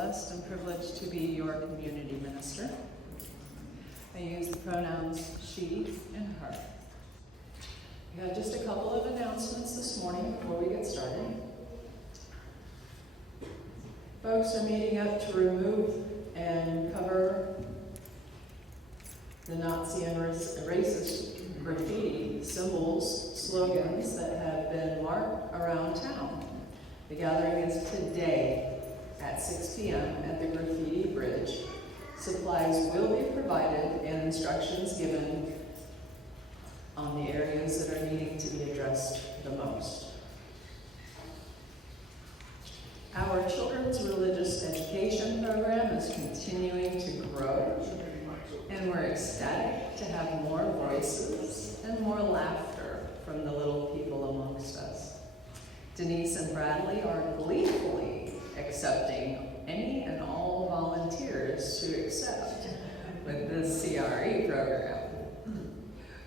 blessed and privileged to be your community minister. I use the pronouns she and her. We have just a couple of announcements this morning before we get started. Folks are meeting up to remove and cover the Nazi and racist graffiti, symbols, slogans that have been marked around town. The gathering is today at 6 p.m. at the Graffiti Bridge. Supplies will be provided and instructions given on the areas that are needing to be addressed the most. Our children's religious education program is continuing to grow, and we're ecstatic to have more voices and more laughter from the little people amongst us. Denise and Bradley are gleefully accepting any and all volunteers to accept with this CRE program.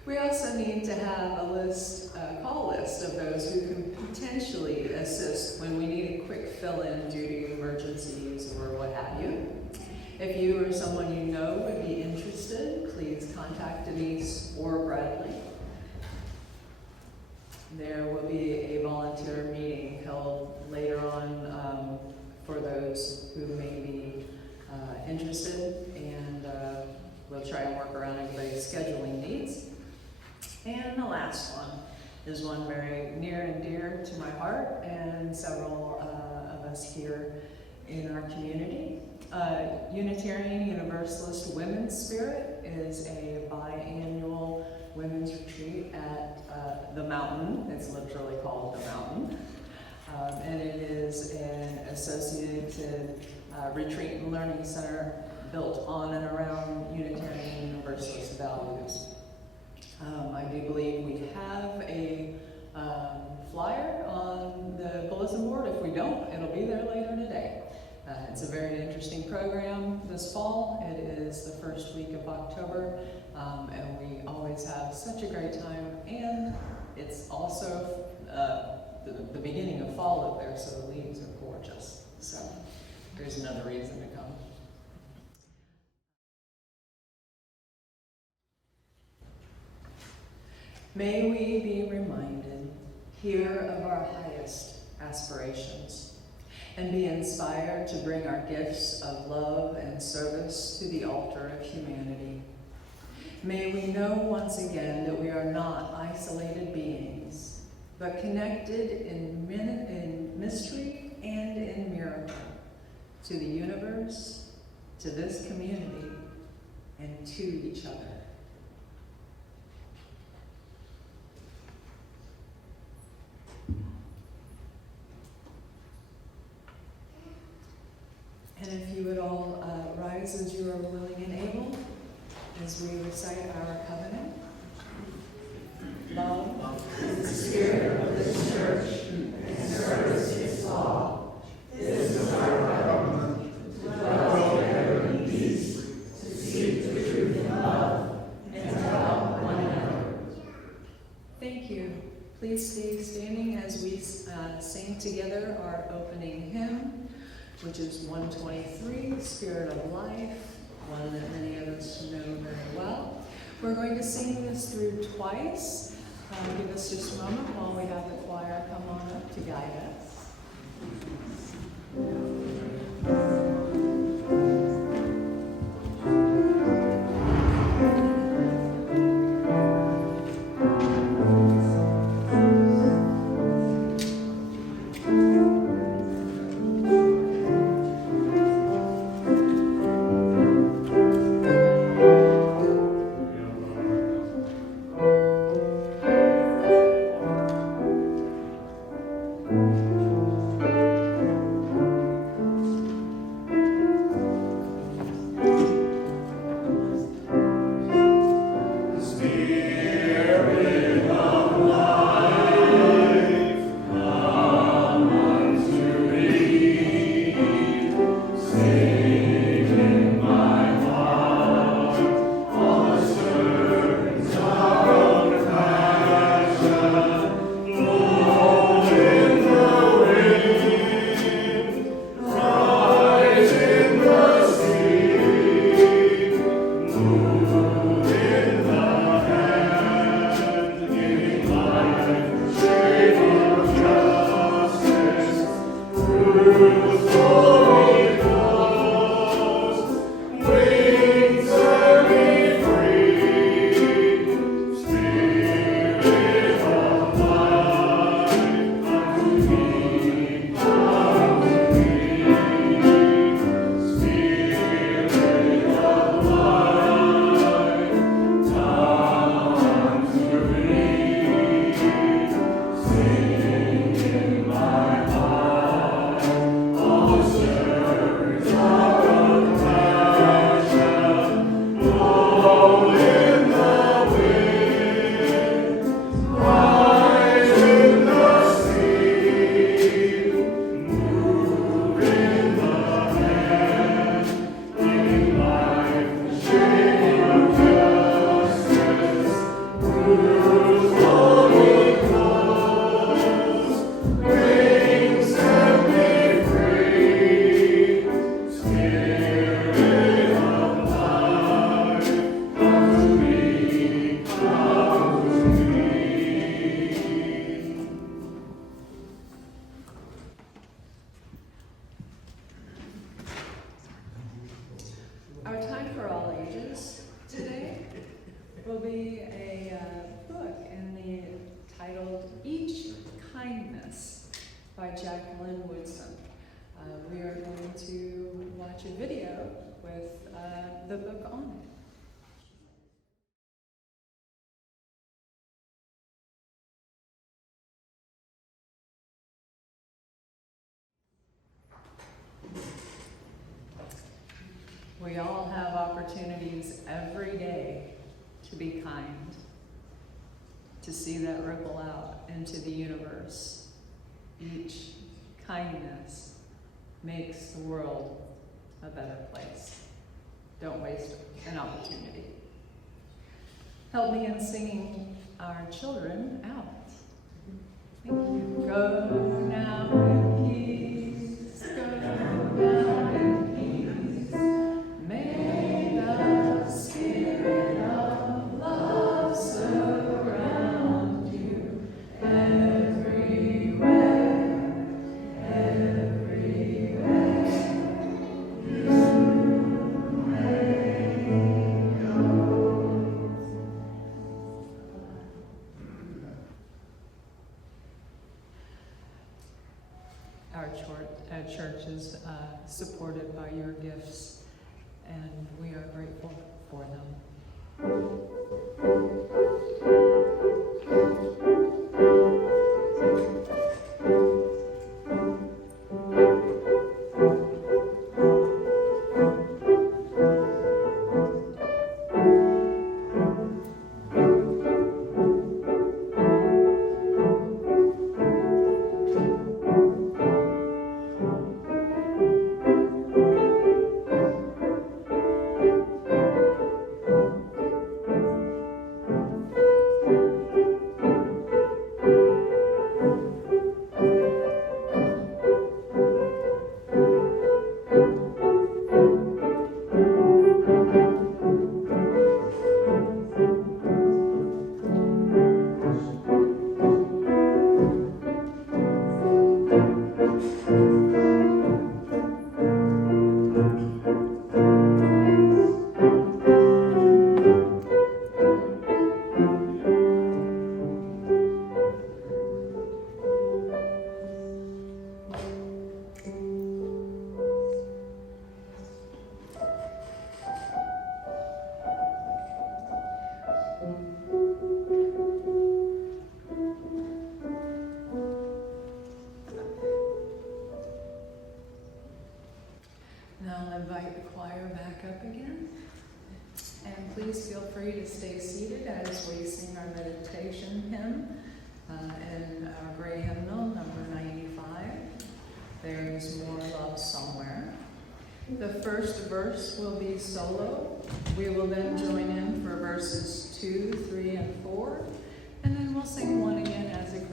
We also need to have a call list of those who can potentially assist when we need a quick fill-in due to emergencies or what have you. If you or someone you know would be interested, please contact Denise or Bradley. There will be a volunteer meeting held later on for those who may be interested, and we'll try and work around everybody's scheduling needs. And the last one is one very near and dear to my heart and several of us here in our community. Unitarian Universalist Women's Spirit is a biannual women's retreat at the Mountain. It's literally called the Mountain. And it is an associated retreat and learning center built on and around Unitarian Universalist values. I do believe we have a flyer on the bulletin board. If we don't, it'll be there later today. It's a very interesting program this fall. It is the first week of October, and we always have such a great time. And it's also the beginning of fall up there, so the leaves are gorgeous. So there's another reason to come. May we be reminded here of our highest aspirations and be inspired to bring our gifts of love and service to the altar of humanity. May we know once again that we are not isolated beings, but connected in mystery and in miracle to the universe, to this community, and to each other. And if you would all rise as you are willing and able, as we recite our covenant. Love is the spirit of this church, and service its law. This is our covenant, to dwell together in peace, to seek the truth in love, and to help one another. Thank you. Please stay standing as we sing together our opening hymn, which is 123, Spirit of Life, one that many of us know very well. We're going to sing this through twice. Give us just a moment while we have the choir come on up to guide us. will be a book titled Each Kindness by Jacqueline Woodson. We are going to watch a video with the book on it. We all have opportunities every day to be kind, to see that ripple out into the universe. Each kindness makes the world a better place. Don't waste an opportunity. Help me in singing our children out. Thank you. Go now in peace, go now in peace. May the spirit of love surround you everywhere, everywhere you may go. Our church is supported by your gifts, and we are grateful for them. Now I'll invite the choir back up again. And please feel free to stay seated as we sing our meditation hymn in our gray hymnal, number 95. There is more love somewhere. The first verse will be solo. We will then join in for verses 2, 3, and 4. And then we'll sing one again as a group.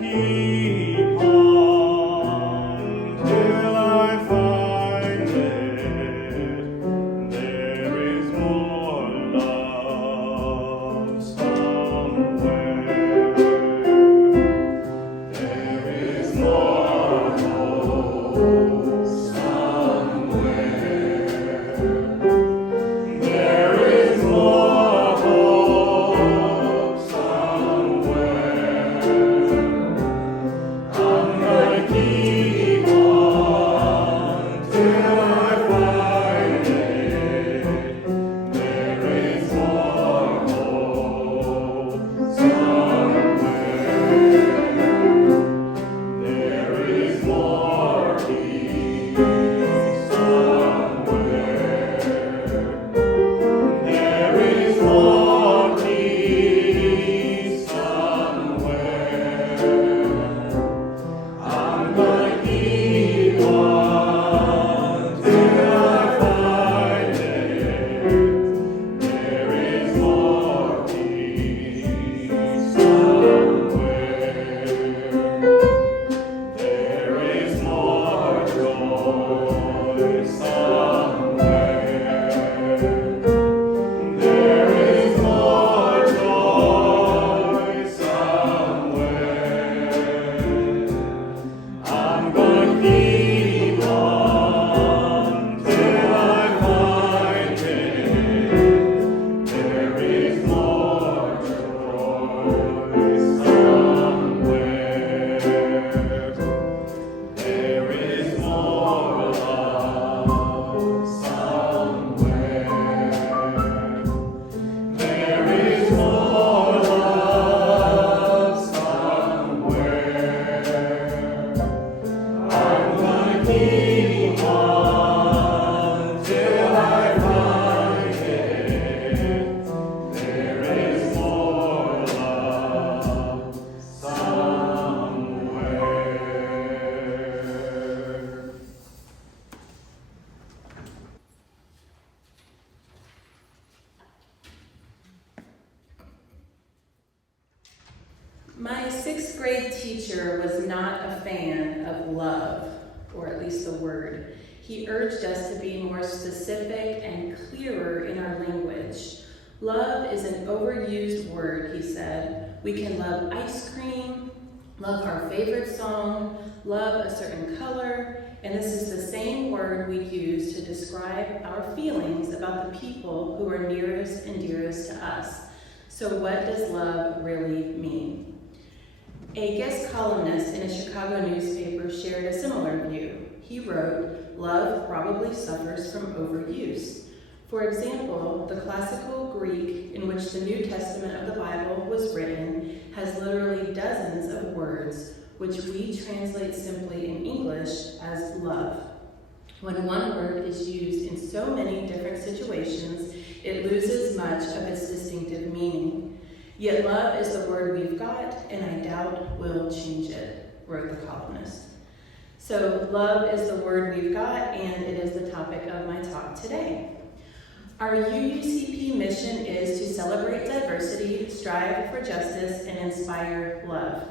Keep on My sixth grade teacher was not a fan of love, or at least the word. He urged us to be more specific and clearer in our language. Love is an overused word, he said. We can love ice cream, love our favorite song, love a certain color, and this is the same word we use to describe our feelings about the people who are nearest and dearest to us. So what does love really mean? A guest columnist in a Chicago newspaper shared a similar view. He wrote, "Love probably suffers from overuse. For example, the classical Greek in which the New Testament of the Bible was written has literally dozens of words which we translate simply in English as love. When one word is used in so many different situations, it loses much of its distinctive meaning. Yet love is the word we've got, and I doubt we'll change it," wrote the columnist. So love is the word we've got, and it is the topic of my talk today. Our UUCP mission is to celebrate diversity, strive for justice, and inspire love.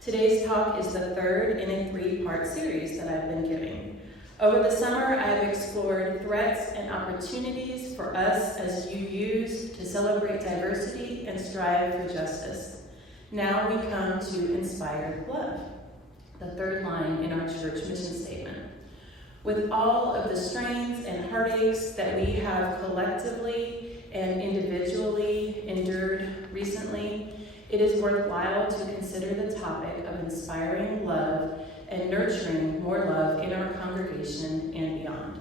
Today's talk is the third in a three-part series that I've been giving. Over the summer, I've explored threats and opportunities for us as UUs to celebrate diversity and strive for justice. Now we come to inspire love, the third line in our church mission statement. With all of the strains and heartaches that we have collectively and individually endured recently, it is worthwhile to consider the topic of inspiring love and nurturing more love in our congregation and beyond.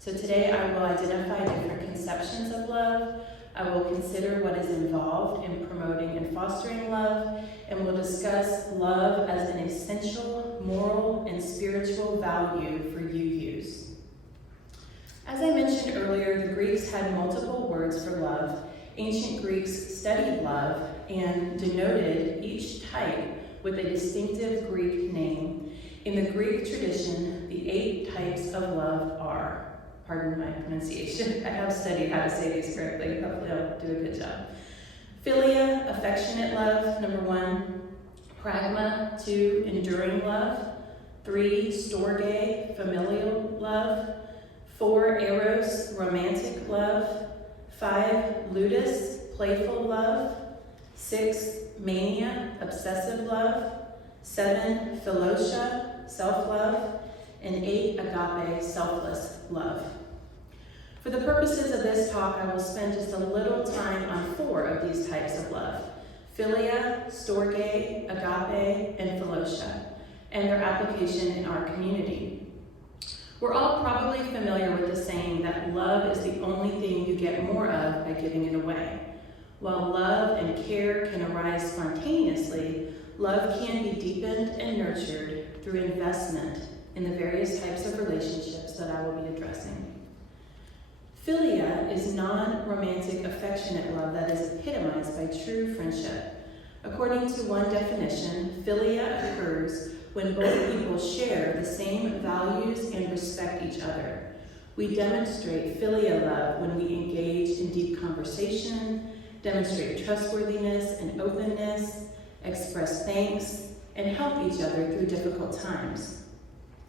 So today I will identify different conceptions of love. I will consider what is involved in promoting and fostering love, and we'll discuss love as an essential moral and spiritual value for UUs. As I mentioned earlier, the Greeks had multiple words for love. Ancient Greeks studied love and denoted each type with a distinctive Greek name. In the Greek tradition, the 8 types of love are, pardon my pronunciation, I have studied how to say these correctly, hopefully I'll do a good job. Philia, affectionate love, number 1. Pragma, 2, enduring love. 3, storge, familial love. 4, eros, romantic love. 5, ludus, playful love. 6, mania, obsessive love. 7, philotia, self-love. And 8, agape, selfless love. For the purposes of this talk, I will spend just a little time on 4 of these types of love: philia, storge, agape, and philotia, and their application in our community. We're all probably familiar with the saying that love is the only thing you get more of by giving it away. While love and care can arise spontaneously, love can be deepened and nurtured through investment in the various types of relationships that I will be addressing. Philia is non-romantic affectionate love that is epitomized by true friendship. According to one definition, philia occurs when both people share the same values and respect each other. We demonstrate philia love when we engage in deep conversation, demonstrate trustworthiness and openness, express thanks, and help each other through difficult times.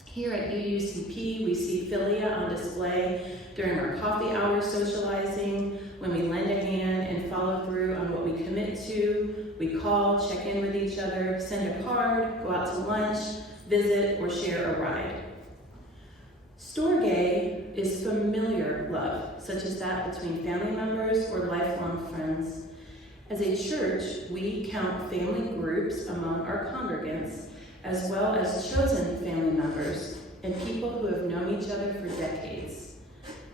Here at UUCP, we see philia on display during our coffee hour socializing, when we lend a hand and follow through on what we commit to. We call, check in with each other, send a card, go out to lunch, visit, or share a ride. Storge is familiar love, such as that between family members or lifelong friends. As a church, we count family groups among our congregants, as well as chosen family members and people who have known each other for decades.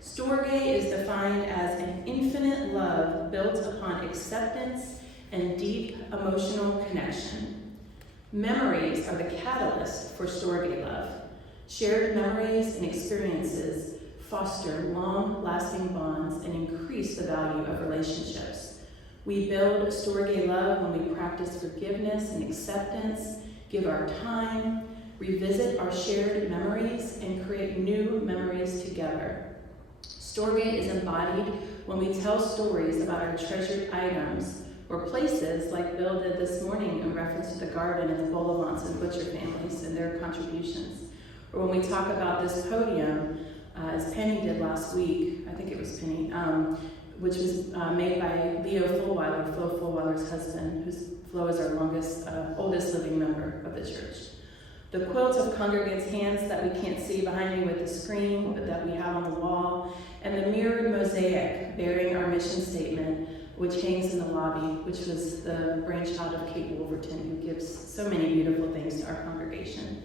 Storge is defined as an infinite love built upon acceptance and deep emotional connection. Memories are the catalyst for storge love. Shared memories and experiences foster long-lasting bonds and increase the value of relationships. We build storge love when we practice forgiveness and acceptance, give our time, revisit our shared memories, and create new memories together. Storge is embodied when we tell stories about our treasured items, or places like Bill did this morning in reference to the garden and the Bolivants and Butcher families and their contributions. Or when we talk about this podium, as Penny did last week, I think it was Penny, which was made by Leo Fulweiler, Flo Fulweiler's husband, who's Flo is our oldest living member of the church. The quilt of congregants' hands that we can't see behind me with the screen, but that we have on the wall, and the mirrored mosaic bearing our mission statement, which hangs in the lobby, which was the brainchild of Kate Wolverton, who gives so many beautiful things to our congregation.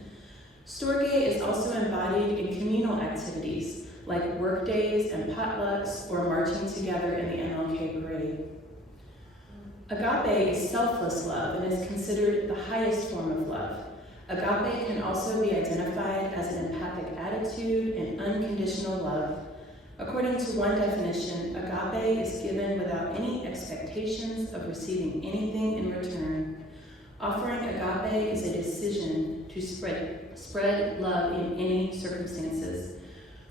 Storge is also embodied in communal activities like work days and potlucks or marching together in the MLK parade. Agape is selfless love and is considered the highest form of love. Agape can also be identified as an empathic attitude and unconditional love. According to one definition, agape is given without any expectations of receiving anything in return. Offering agape is a decision to spread love in any circumstances.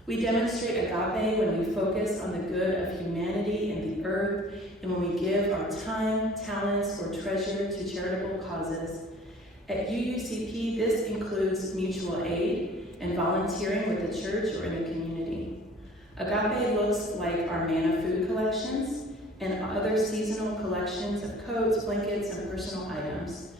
We demonstrate agape when we focus on the good of humanity and the earth, and when we give our time, talents, or treasure to charitable causes. At UUCP, this includes mutual aid and volunteering with the church or in the community. Agape looks like our manna food collections and other seasonal collections of coats, blankets, and personal items.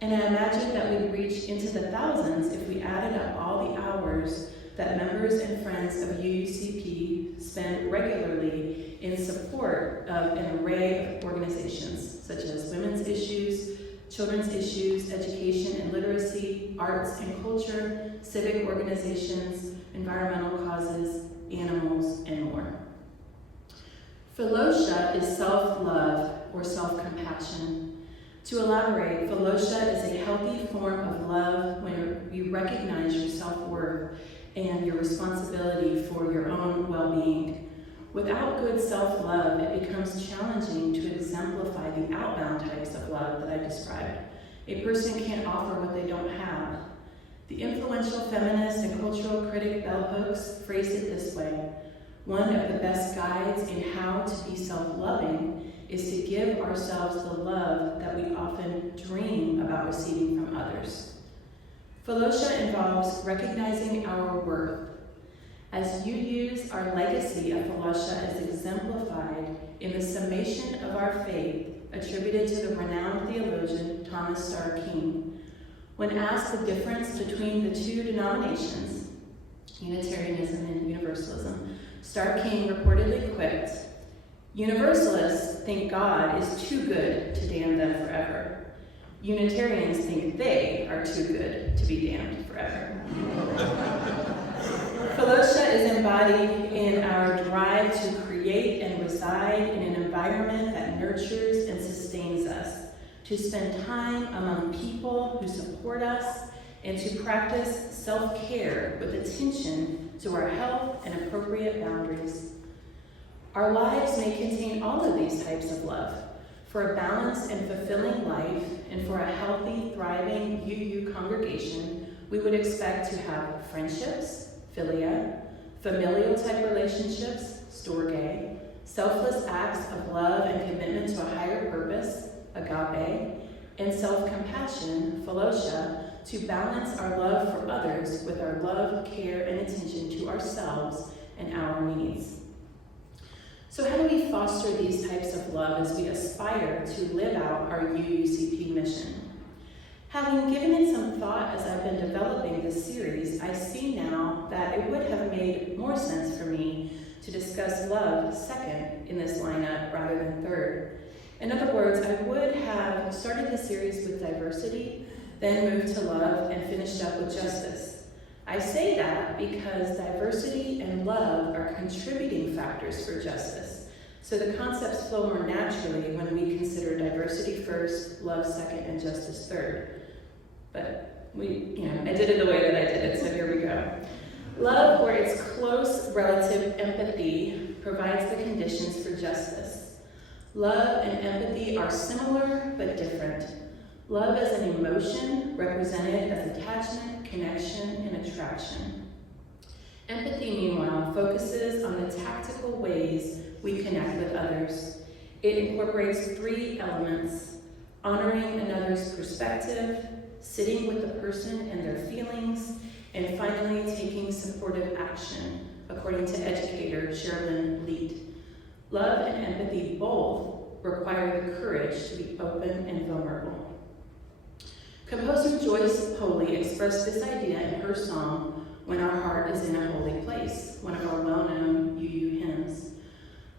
And I imagine that we'd reach into the thousands if we added up all the hours that members and friends of UUCP spend regularly in support of an array of organizations, such as women's issues, children's issues, education and literacy, arts and culture, civic organizations, environmental causes, animals, and more. Philotia is self-love or self-compassion. To elaborate, Philotia is a healthy form of love when you recognize your self-worth and your responsibility for your own well-being. Without good self-love, it becomes challenging to exemplify the outbound types of love that I described. A person can't offer what they don't have. The influential feminist and cultural critic Bell Hooks phrased it this way: one of the best guides in how to be self-loving is to give ourselves the love that we often dream about receiving from others. Philotia involves recognizing our worth. As you use our legacy of Philotia is exemplified in the summation of our faith attributed to the renowned theologian Thomas Starr King. When asked the difference between the two denominations, Unitarianism and Universalism, Starr King reportedly quipped, "Universalists think God is too good to damn them forever. Unitarians think they are too good to be damned forever." Philotia is embodied in our drive to create and reside in an environment that nurtures and sustains us, to spend time among people who support us, and to practice self-care with attention to our health and appropriate boundaries. Our lives may contain all of these types of love. For a balanced and fulfilling life, and for a healthy, thriving UU congregation, we would expect to have friendships, philia, familial type relationships, storge, selfless acts of love and commitment to a higher purpose, agape, and self-compassion, philotia, to balance our love for others with our love, care, and attention to ourselves and our needs. So how do we foster these types of love as we aspire to live out our UUCP mission? Having given it some thought as I've been developing this series, I see now that it would have made more sense for me to discuss love second in this lineup rather than third. In other words, I would have started the series with diversity, then moved to love, and finished up with justice. I say that because diversity and love are contributing factors for justice. So the concepts flow more naturally when we consider diversity first, love second, and justice third. But I did it the way that I did it, so here we go. Love, or its close relative empathy, provides the conditions for justice. Love and empathy are similar but different. Love is an emotion represented as attachment, connection, and attraction. Empathy, meanwhile, focuses on the tactical ways we connect with others. It incorporates 3 elements: honoring another's perspective, sitting with the person and their feelings, and finally taking supportive action, according to educator Sherilyn Leet. Love and empathy both require the courage to be open and vulnerable. Composer Joyce Poley expressed this idea in her song, When Our Heart is in a Holy Place, one of our well-known UU hymns.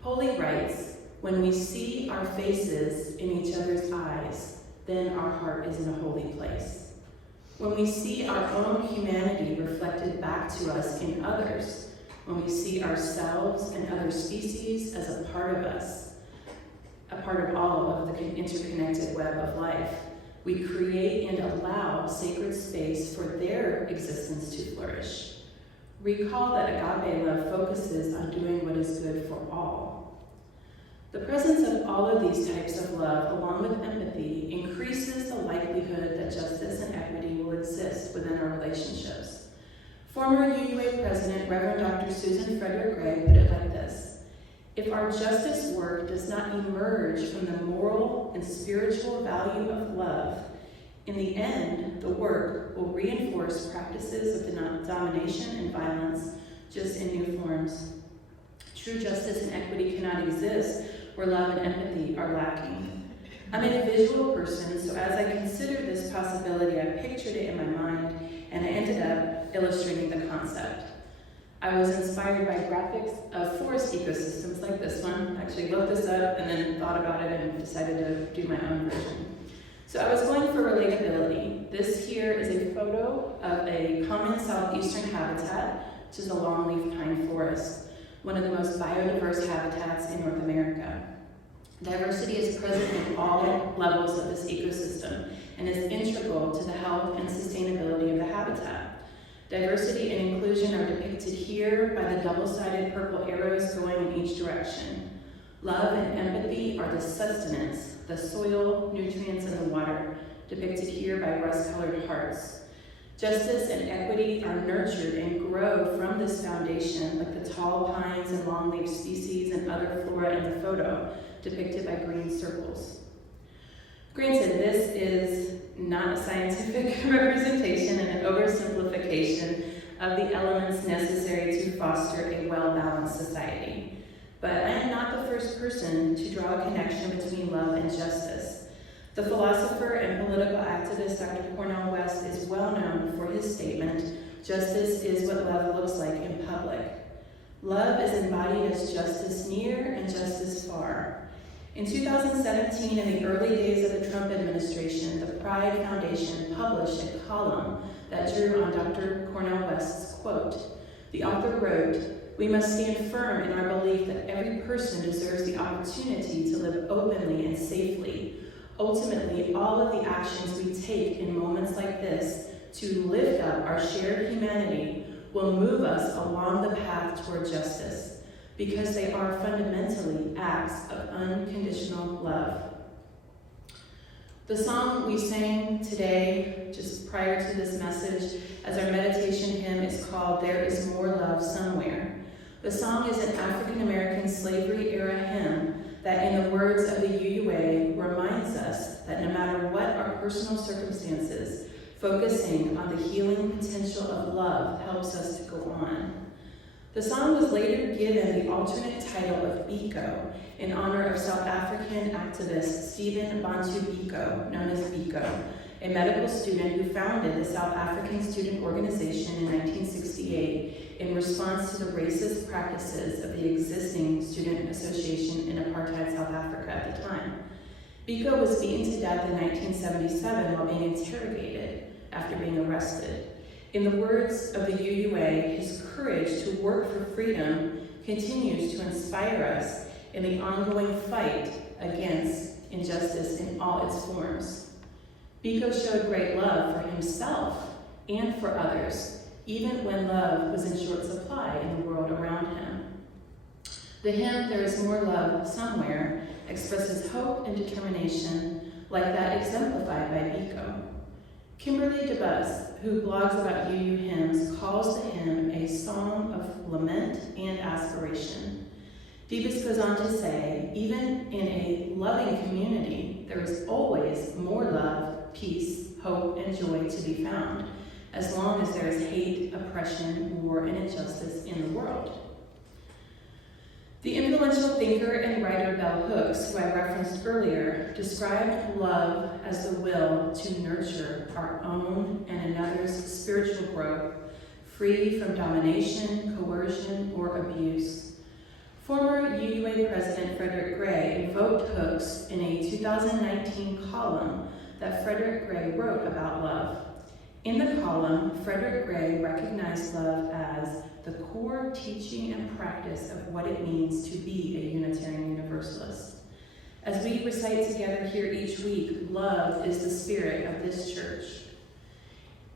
Poley writes, "When we see our faces in each other's eyes, then our heart is in a holy place. When we see our own humanity reflected back to us in others, when we see ourselves and other species as a part of us, a part of all of the interconnected web of life, we create and allow sacred space for their existence to flourish. Recall that agape love focuses on doing what is good for all." The presence of all of these types of love, along with empathy, increases the likelihood that justice and equity will exist within our relationships. Former UUA President Reverend Dr. Susan Frederick Gray put it like this: "If our justice work does not emerge from the moral and spiritual value of love, in the end, the work will reinforce practices of domination and violence, just in new forms. True justice and equity cannot exist where love and empathy are lacking." I'm a visual person, so as I considered this possibility, I pictured it in my mind, and I ended up illustrating the concept. I was inspired by graphics of forest ecosystems like this one. I actually looked this up and then thought about it and decided to do my own version. So I was going for relatability. This here is a photo of a common southeastern habitat, which is a longleaf pine forest, one of the most biodiverse habitats in North America. Diversity is present in all levels of this ecosystem and is integral to the health and sustainability of the habitat. Diversity and inclusion are depicted here by the double-sided purple arrows going in each direction. Love and empathy are the sustenance, the soil, nutrients, and the water, depicted here by rust-colored hearts. Justice and equity are nurtured and grow from this foundation, like the tall pines and longleaf species and other flora in the photo, depicted by green circles. Granted, this is not a scientific representation and an oversimplification of the elements necessary to foster a well-balanced society. But I am not the first person to draw a connection between love and justice. The philosopher and political activist Dr. Cornel West is well known for his statement, "Justice is what love looks like in public." Love is embodied as justice near and justice far. In 2017, in the early days of the Trump administration, the Pride Foundation published a column that drew on Dr. Cornel West's quote. The author wrote, "We must stand firm in our belief that every person deserves the opportunity to live openly and safely. Ultimately, all of the actions we take in moments like this to lift up our shared humanity will move us along the path toward justice, because they are fundamentally acts of unconditional love." The song we sang today, just prior to this message, as our meditation hymn, is called "There Is More Love Somewhere." The song is an African-American slavery-era hymn that, in the words of the UUA, reminds us that no matter what our personal circumstances, focusing on the healing potential of love helps us to go on. The song was later given the alternate title of Biko in honor of South African activist Stephen Bantu Biko, known as Biko, a medical student who founded the South African Student Organization in 1968 in response to the racist practices of the existing student association in apartheid South Africa at the time. Biko was beaten to death in 1977 while being interrogated after being arrested. In the words of the UUA, his courage to work for freedom continues to inspire us in the ongoing fight against injustice in all its forms. Biko showed great love for himself and for others, even when love was in short supply in the world around him. The hymn, "There Is More Love Somewhere," expresses hope and determination like that exemplified by Biko. Kimberly DeBus, who blogs about UU hymns, calls the hymn a song of lament and aspiration. Phoebus goes on to say, even in a loving community, there is always more love, peace, hope, and joy to be found, as long as there is hate, oppression, war, and injustice in the world. The influential thinker and writer Bell Hooks, who I referenced earlier, described love as the will to nurture our own and another's spiritual growth, free from domination, coercion, or abuse. Former UUA President Frederick Gray invoked Hooks in a 2019 column that Frederick Gray wrote about love. In the column, Frederick Gray recognized love as the core teaching and practice of what it means to be a Unitarian Universalist. As we recite together here each week, love is the spirit of this church.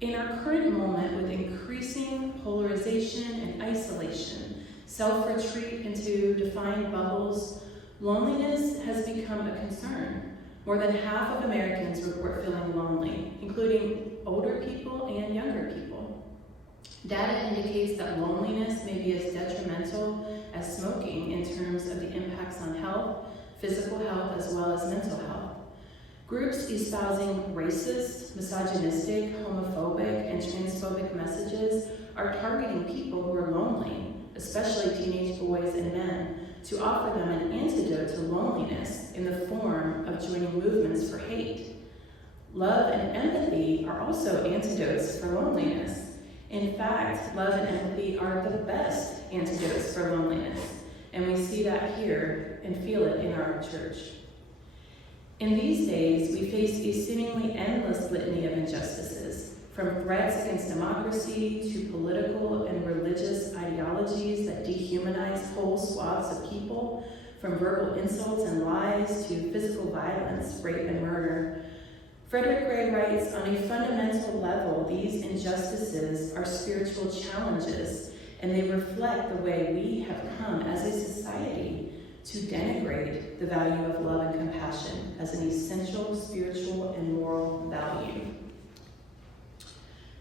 In our current moment with increasing polarization and isolation, self-retreat into defined bubbles, loneliness has become a concern. More than half of Americans report feeling lonely, including older people and younger people. Data indicates that loneliness may be as detrimental as smoking in terms of the impacts on health, physical health, as well as mental health. Groups espousing racist, misogynistic, homophobic, and transphobic messages are targeting people who are lonely, especially teenage boys and men, to offer them an antidote to loneliness in the form of joining movements for hate. Love and empathy are also antidotes for loneliness. In fact, love and empathy are the best antidotes for loneliness, and we see that here and feel it in our church. In these days, we face a seemingly endless litany of injustices, from threats against democracy to political and religious ideologies that dehumanize whole swaths of people, from verbal insults and lies to physical violence, rape, and murder. Frederick Gray writes, on a fundamental level, these injustices are spiritual challenges, and they reflect the way we have come as a society to denigrate the value of love and compassion as an essential spiritual and moral value.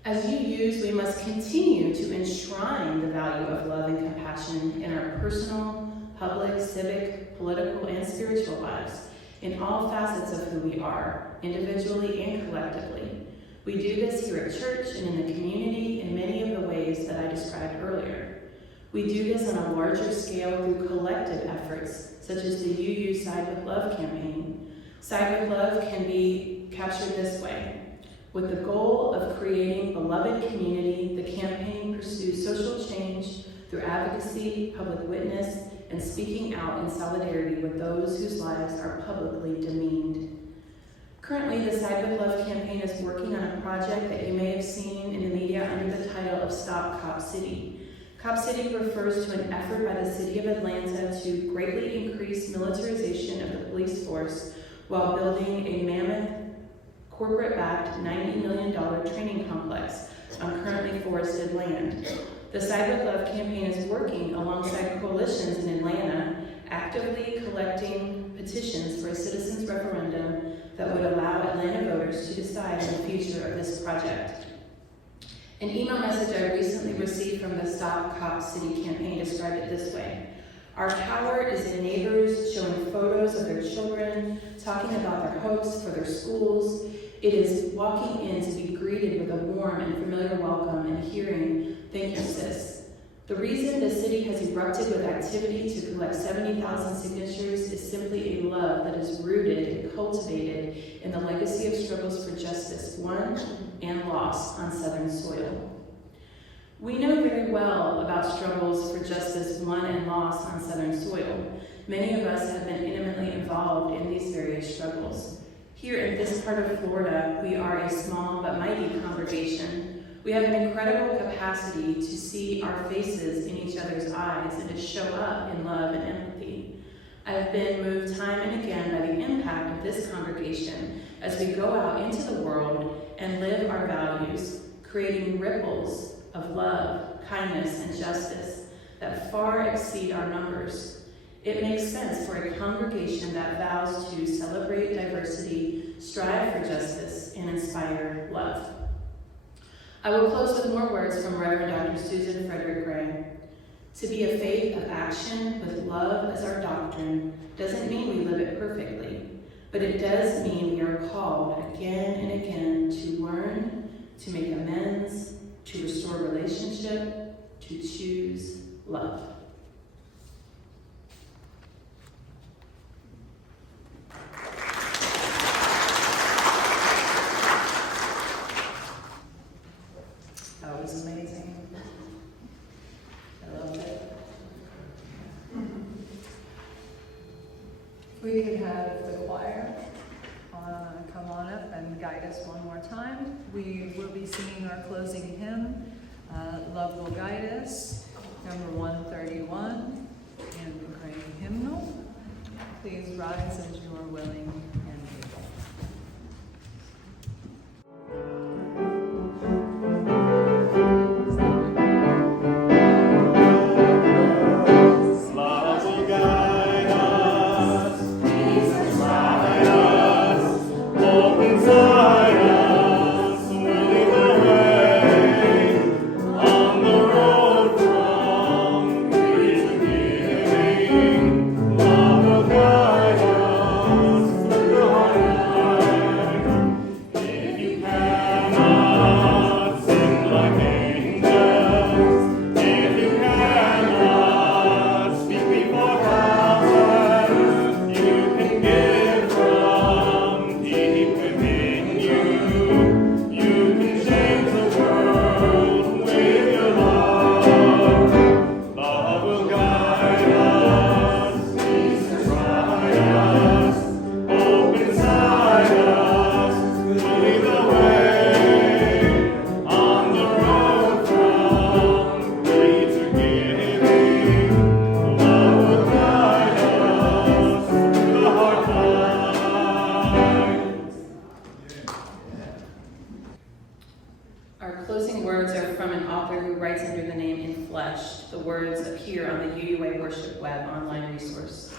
As UUs, we must continue to enshrine the value of love and compassion in our personal, public, civic, political, and spiritual lives, in all facets of who we are, individually and collectively. We do this here at church and in the community in many of the ways that I described earlier. We do this on a larger scale through collective efforts, such as the UU Side with Love campaign. Side with Love can be captured this way. With the goal of creating beloved community, the campaign pursues social change through advocacy, public witness, and speaking out in solidarity with those whose lives are publicly demeaned. Currently, the Side with Love campaign is working on a project that you may have seen in the media under the title of Stop Cop City. Cop City refers to an effort by the City of Atlanta to greatly increase militarization of the police force while building a mammoth, corporate-backed $90 million training complex on currently forested land. The Side with Love campaign is working alongside coalitions in Atlanta, actively collecting petitions for a citizens' referendum that would allow Atlanta voters to decide on the future of this project. An email message I recently received from the Stop Cop City campaign described it this way. Our power is in neighbors showing photos of their children, talking about their hopes for their schools. It is walking in to be greeted with a warm and familiar welcome and hearing, "Thank you, sis." The reason the city has erupted with activity to collect 70,000 signatures is simply a love that is rooted and cultivated in the legacy of struggles for justice won and lost on Southern soil. We know very well about struggles for justice won and lost on Southern soil. Many of us have been intimately involved in these various struggles. Here in this part of Florida, we are a small but mighty congregation. We have an incredible capacity to see our faces in each other's eyes and to show up in love and empathy. I have been moved time and again by the impact of this congregation as we go out into the world and live our values, creating ripples of love, kindness, and justice that far exceed our numbers. It makes sense for a congregation that vows to celebrate diversity, strive for justice, and inspire love. I will close with more words from Reverend Dr. Susan Frederick Gray. To be a faith of action with love as our doctrine doesn't mean we live it perfectly, but it does mean we are called again and again to learn, to make amends, to restore relationship, to choose love. That was amazing. I loved it. We could have the choir come on up and guide us one more time. We will be singing our closing hymn, Love Will Guide Us, number 131, and the praying hymnal. Please rise as you are willing and able. Our closing words are from an author who writes under the name In Flesh. The words appear on the UUA Worship Web online resource.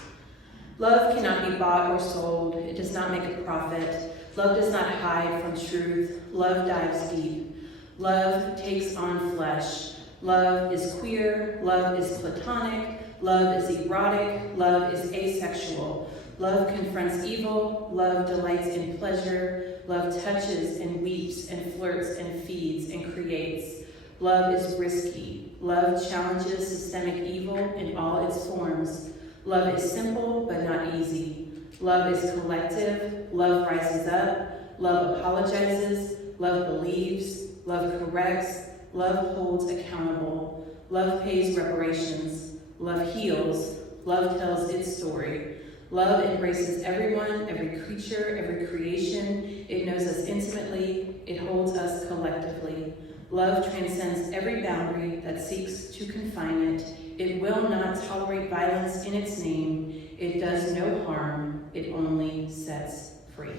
Love cannot be bought or sold. It does not make a profit. Love does not hide from truth. Love dives deep. Love takes on flesh. Love is queer. Love is platonic. Love is erotic. Love is asexual. Love confronts evil. Love delights in pleasure. Love touches and weeps and flirts and feeds and creates. Love is risky. Love challenges systemic evil in all its forms. Love is simple but not easy. Love is collective. Love rises up. Love apologizes. Love believes. Love corrects. Love holds accountable. Love pays reparations. Love heals. Love tells its story. Love embraces everyone, every creature, every creation. It knows us intimately. It holds us collectively. Love transcends every boundary that seeks to confine it. It will not tolerate violence in its name. It does no harm. It only sets free.